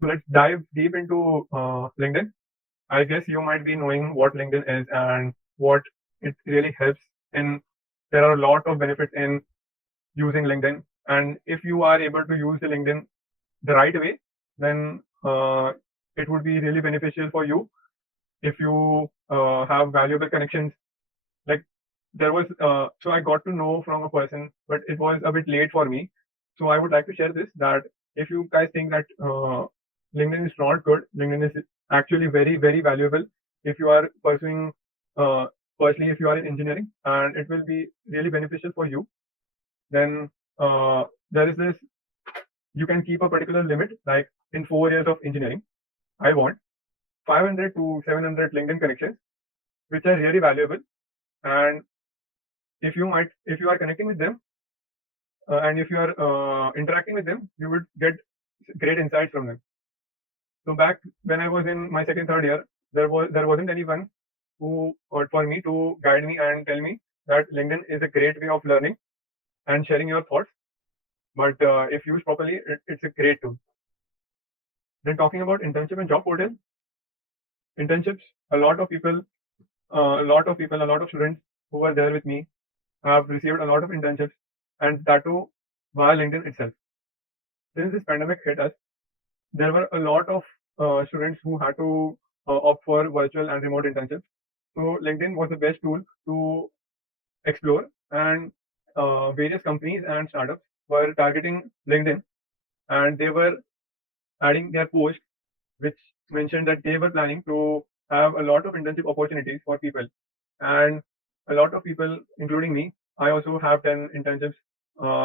So let's dive deep into LinkedIn. I guess you might be knowing what LinkedIn is and what it really helps in. There are a lot of benefits in using LinkedIn, and if you are able to use the LinkedIn the right way, then it would be really beneficial for you if you have valuable connections. Like there was, so I got to know from a person, but it was a bit late for me. So I would like to share this that if you guys think that LinkedIn is not good, LinkedIn is actually very, very valuable if you are pursuing, uh, firstly, if you are in engineering, and it will be really beneficial for you. Then there is this, you can keep a particular limit, like in 4 years of engineering, I want 500 to 700 LinkedIn connections, which are really valuable. And if you are connecting with them, and if you are interacting with them, you would get great insights from them. So back when I was in my second, third year, there wasn't anyone who for me to guide me and tell me that LinkedIn is a great way of learning and sharing your thoughts. But if used properly, it's a great tool. Then talking about internship and job portal, internships, a lot of people, a lot of students who were there with me have received a lot of internships, and that too via LinkedIn itself. Since this pandemic hit us, there were a lot of students who had to opt for virtual and remote internships. So LinkedIn was the best tool to explore, and various companies and startups were targeting LinkedIn, and they were adding their post, which mentioned that they were planning to have a lot of internship opportunities for people. And a lot of people, including me, I also have 10 internships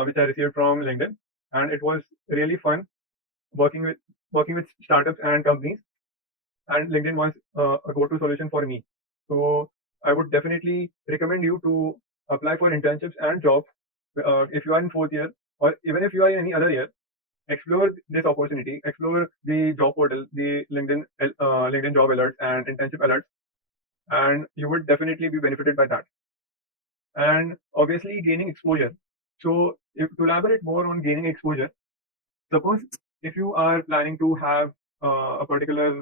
which I received from LinkedIn, and it was really fun working with working with startups and companies. And LinkedIn was a go-to solution for me. So I would definitely recommend you to apply for internships and jobs if you are in fourth year, or even if you are in any other year. Explore this opportunity, explore the job portal, the LinkedIn job alerts and internship alerts, and you would definitely be benefited by that. And obviously gaining exposure. So to elaborate more on gaining exposure, suppose if you are planning to have a particular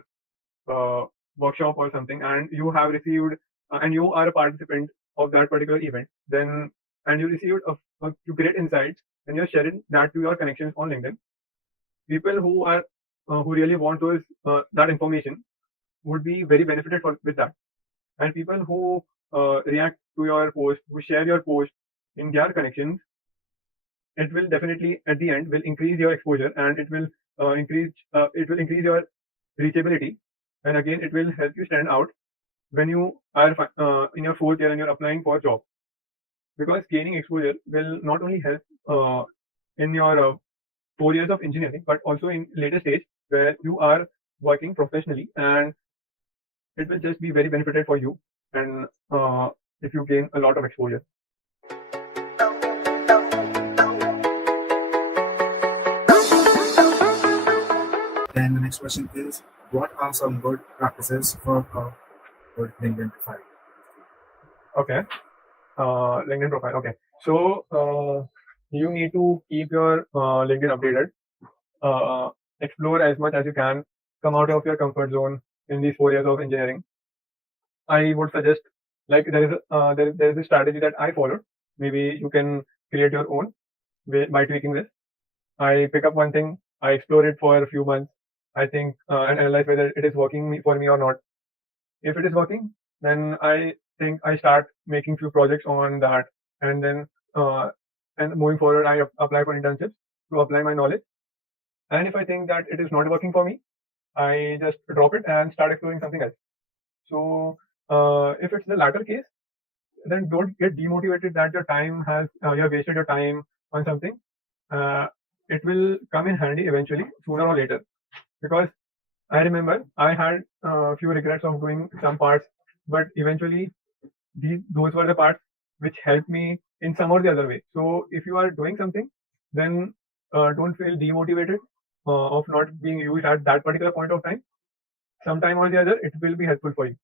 uh, workshop or something, and you have received and you are a participant of that particular event, then and you received a great insights, and you're sharing that to your connections on LinkedIn. People who really want those that information would be very benefited with that. And people who react to your post, who share your post in their connections, it will definitely at the end will increase your exposure, and it will increase your reachability, and again it will help you stand out when you are in your fourth year and you're applying for a job, because gaining exposure will not only help in your 4 years of engineering, but also in later stage where you are working professionally, and it will just be very benefited for you, and if you gain a lot of exposure. Then the next question is, what are some good practices for a good LinkedIn profile? Okay, LinkedIn profile. Okay, so you need to keep your LinkedIn updated. Explore as much as you can. Come out of your comfort zone in these 4 years of engineering. I would suggest, like there is a strategy that I followed. Maybe you can create your own by tweaking this. I pick up one thing, I explore it for a few months, I think, and analyze whether it is working for me or not. If it is working, then I think I start making few projects on that, and then uh, and moving forward, I apply for internships to apply my knowledge. And if I think that it is not working for me, I just drop it and start exploring something else. So if it's the latter case, then don't get demotivated that your time has you have wasted your time on something. Uh, it will come in handy eventually, sooner or later. Because I remember I had a few regrets of doing some parts, but eventually those were the parts which helped me in some or the other way. So if you are doing something, then don't feel demotivated of not being used at that particular point of time. Sometime or the other, it will be helpful for you.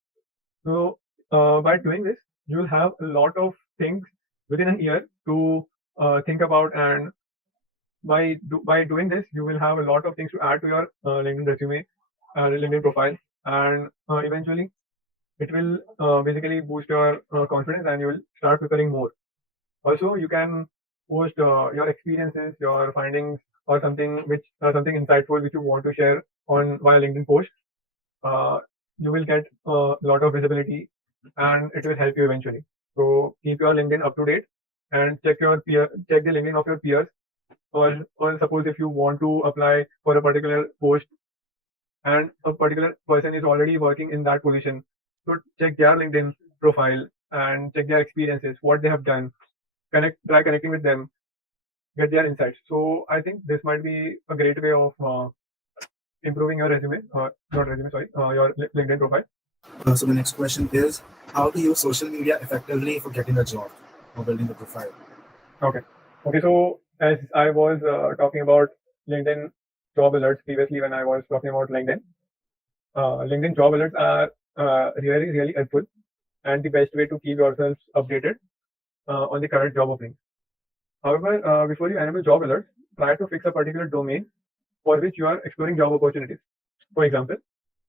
So by doing this, you will have a lot of things within a year to think about, and by doing this, you will have a lot of things to add to your LinkedIn resume, LinkedIn profile, and eventually it will basically boost your confidence, and you will start preparing more. Also, you can post your experiences, your findings, or something insightful which you want to share on via LinkedIn post. Uh, you will get a lot of visibility, and it will help you eventually. So keep your LinkedIn up to date and check the LinkedIn of your peers, or suppose if you want to apply for a particular post and a particular person is already working in that position, so check their LinkedIn profile and check their experiences, what they have done, try connecting with them, get their insights. So I think this might be a great way of improving your resume, not resume, sorry, your LinkedIn profile. So the next question is how to use social media effectively for getting a job or building a profile. Okay. Okay. So as I was talking about LinkedIn job alerts previously, when I was talking about LinkedIn, LinkedIn job alerts are really, really helpful and the best way to keep yourselves updated on the current job opening. However, before you enable job alerts, try to fix a particular domain for which you are exploring job opportunities. For example,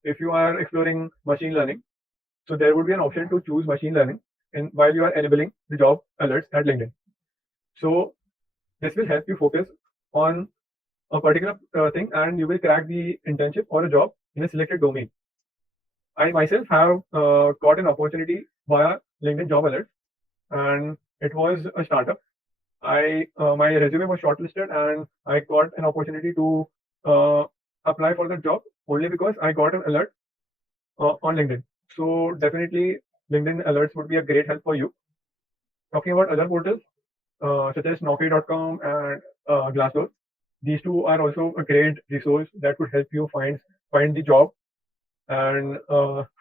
if you are exploring machine learning, so there would be an option to choose machine learning while you are enabling the job alerts at LinkedIn. So this will help you focus on a particular thing, and you will crack the internship or a job in a selected domain. I myself have got an opportunity via LinkedIn job alerts, and it was a startup. My resume was shortlisted, and I got an opportunity to uh, apply for the job only because I got an alert on LinkedIn. So definitely, LinkedIn alerts would be a great help for you. Talking about other portals such as Naukri.com and Glassdoor, these two are also a great resource that could help you find the job. And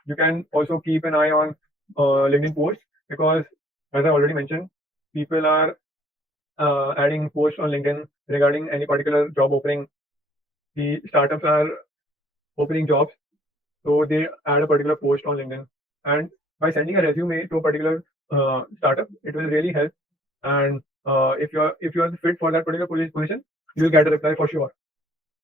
you can also keep an eye on LinkedIn posts, because as I already mentioned, people are adding posts on LinkedIn regarding any particular job opening. The startups are opening jobs, so they add a particular post on LinkedIn, and by sending a resume to a particular startup, it will really help. And if you are fit for that particular position, you will get a reply for sure.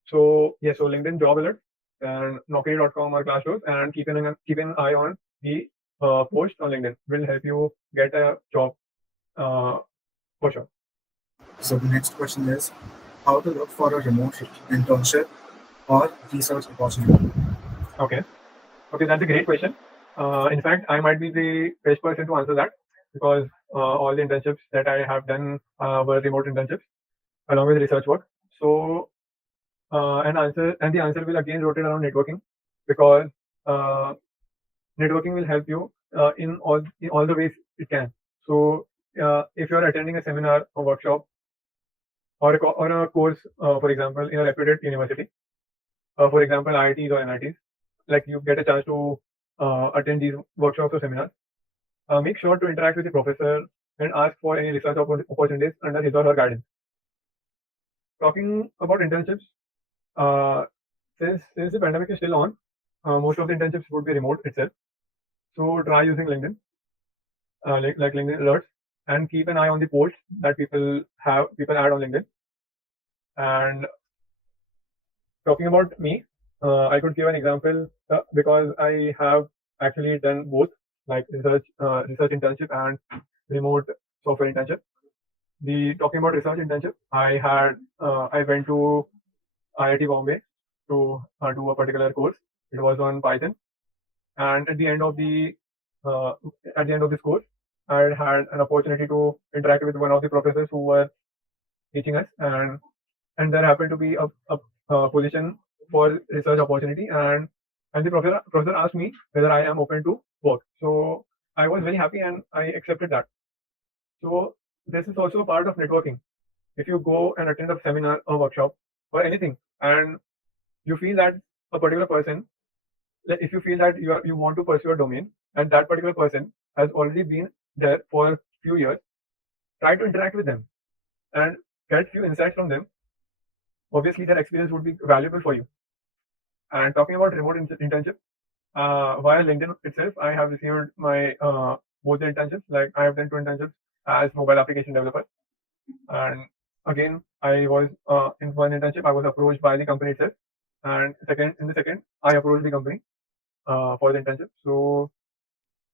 So yeah, so LinkedIn job alert and Naukri.com or Glassdoor, and keep an eye on the post on LinkedIn will help you get a job uh, for sure. So the next question is how to look for a remote internship or research opportunity. Okay, okay, that's a great question. In fact, I might be the best person to answer that, because all the internships that I have done were remote internships along with research work. So the answer will again rotate around networking, because uh, networking will help you in all the ways it can. So if you are attending a seminar or workshop or a course, for example, in a reputed university, for example, IITs or NITs, like you get a chance to attend these workshops or seminars, make sure to interact with the professor and ask for any research opportunities under his or her guidance. Talking about internships, uh, since the pandemic is still on, most of the internships would be remote itself. So try using LinkedIn, like LinkedIn alerts, and keep an eye on the posts that people add on LinkedIn. And talking about me, I could give an example because I have actually done both, like research internship and remote software internship. The talking about research internship, I went to IIT Bombay to do a particular course. It was on Python, and uh, at the end of this course, I had an opportunity to interact with one of the professors who were teaching us, and there happened to be a position for research opportunity, and the professor asked me whether I am open to work. So I was very happy and I accepted that. So this is also a part of networking. If you go and attend a seminar or workshop or anything, and you feel that a particular person, like if you feel that you want to pursue a domain and that particular person has already been there for a few years, try to interact with them and get few insights from them. Obviously, their experience would be valuable for you. And talking about remote internship, via LinkedIn itself, I have received my both the internships. Like I have done two internships as mobile application developer, and again, I was in one internship. I was approached by the company itself, and in the second, I approached the company for the internship. So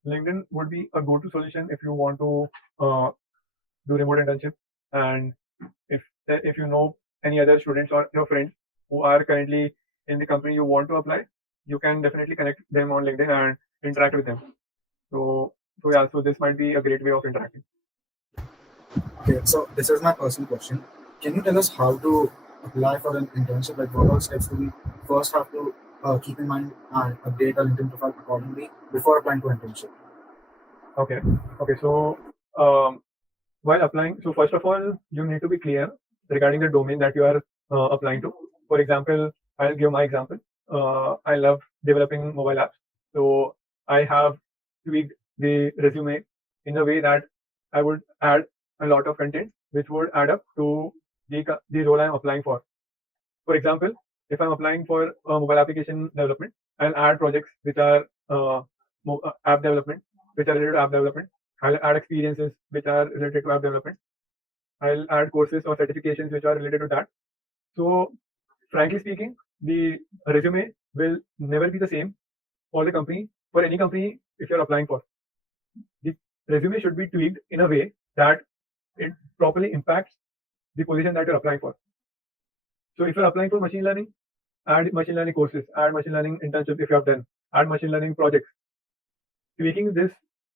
LinkedIn would be a go-to solution if you want to do remote internship, and if you know any other students or your friends who are currently in the company you want to apply, you can definitely connect them on LinkedIn and interact with them. So yeah, so this might be a great way of interacting. Okay, so this is my personal question. Can you tell us how to apply for an internship? Like, what all steps do we first have to keep in mind and update our LinkedIn profile accordingly before applying to internship? Okay. So while applying, so first of all, you need to be clear regarding the domain that you are applying to. For example, I'll give my example. I love developing mobile apps, so I have tweaked the resume in a way that I would add a lot of content which would add up to the role I'm applying for. For example, if I'm applying for mobile application development, I'll add projects which are app development, which are related to app development. I'll add experiences which are related to app development. I'll add courses or certifications which are related to that. So, frankly speaking, the resume will never be the same for the company, for any company if you're applying for. The resume should be tweaked in a way that it properly impacts the position that you're applying for. So, if you're applying for machine learning, add machine learning courses, add machine learning internships if you have done, add machine learning projects. Tweaking this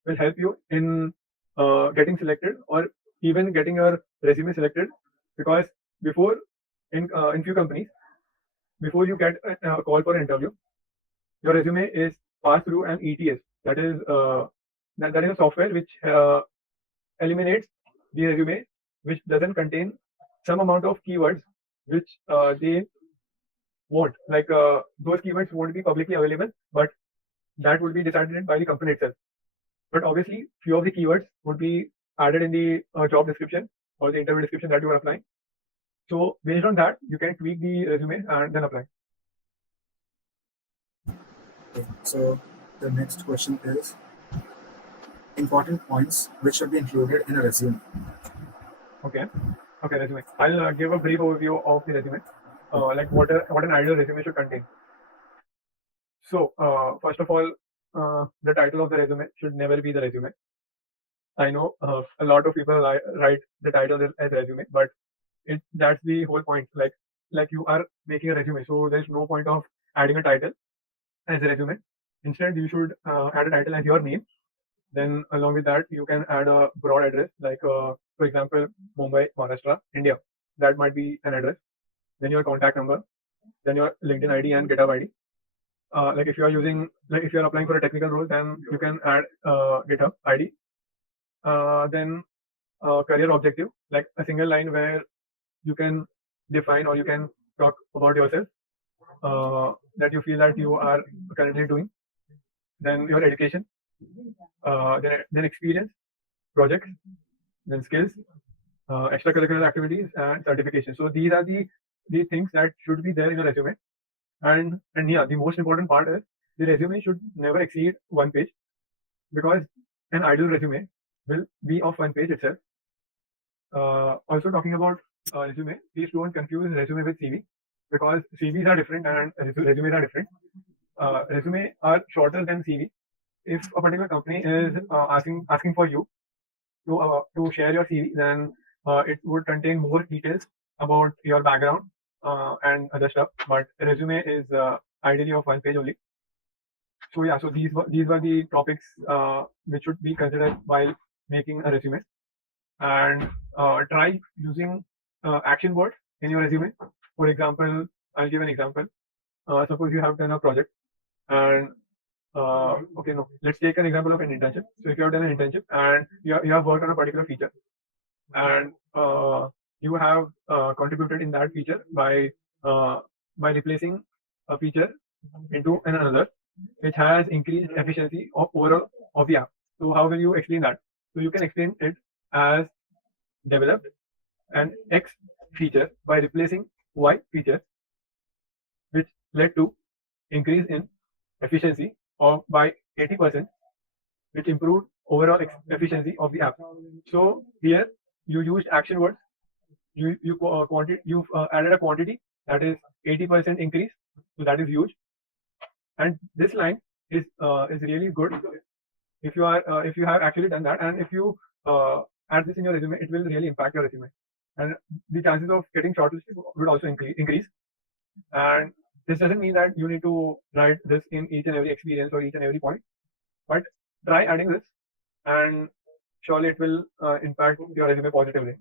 will help you in getting selected or even getting your resume selected, because before in few companies, before you get a call for an interview, your resume is passed through an ETS. That is that is a software which eliminates the resume which doesn't contain some amount of keywords which they won't, like those keywords won't be publicly available, but that would be decided by the company itself. But obviously, few of the keywords would be added in the job description or the interview description that you are applying. So based on that, you can tweak the resume and then apply. Okay, so the next question is important points which should be included in a resume. Okay, resume. I'll give a brief overview of the resume, like what an ideal resume should contain. So first of all, the title of the resume should never be the resume. I know a lot of people write the title as resume, but that's the whole point. Like you are making a resume, so there's no point of adding a title as a resume. Instead, you should add a title as your name. Then along with that, you can add a broad address, like for example, Mumbai, Maharashtra, India. That might be an address. Then your contact number, then your LinkedIn ID and GitHub ID. Like if you are using, like if you are applying for a technical role, then you can add GitHub ID. Then career objective, like a single line where you can define or you can talk about yourself that you feel that you are currently doing. Then your education, then experience, projects, then skills, extracurricular activities, and certification. So these are the things that should be there in your resume. And yeah, the most important part is the resume should never exceed one page, because an ideal resume will be of one page itself. Also talking about resume, please don't confuse resume with CV, because CVs are different and resumes are different. Resume are shorter than CV. If a particular company is asking for you to share your CV, then it would contain more details about your background and other stuff. But resume is ideally of one page only. So yeah, so these were the topics which should be considered while making a resume, and try using action words in your resume. For example, I'll give an example. Suppose you have done a project, and let's take an example of an internship. So if you have done an internship and you have worked on a particular feature, and you have contributed in that feature by replacing a feature into another, which has increased efficiency of overall of the app. So how will you explain that? So you can explain it as developed an X feature by replacing Y feature, which led to increase in efficiency of by 80%, which improved overall efficiency of the app. So here you used action words you've added a quantity that is 80% increase, so that is huge. And this line is really good if you have actually done that, and if you add this in your resume, it will really impact your resume, and the chances of getting shortlisted would also increase. And this doesn't mean that you need to write this in each and every experience or each and every point, but try adding this, and surely it will impact your resume positively.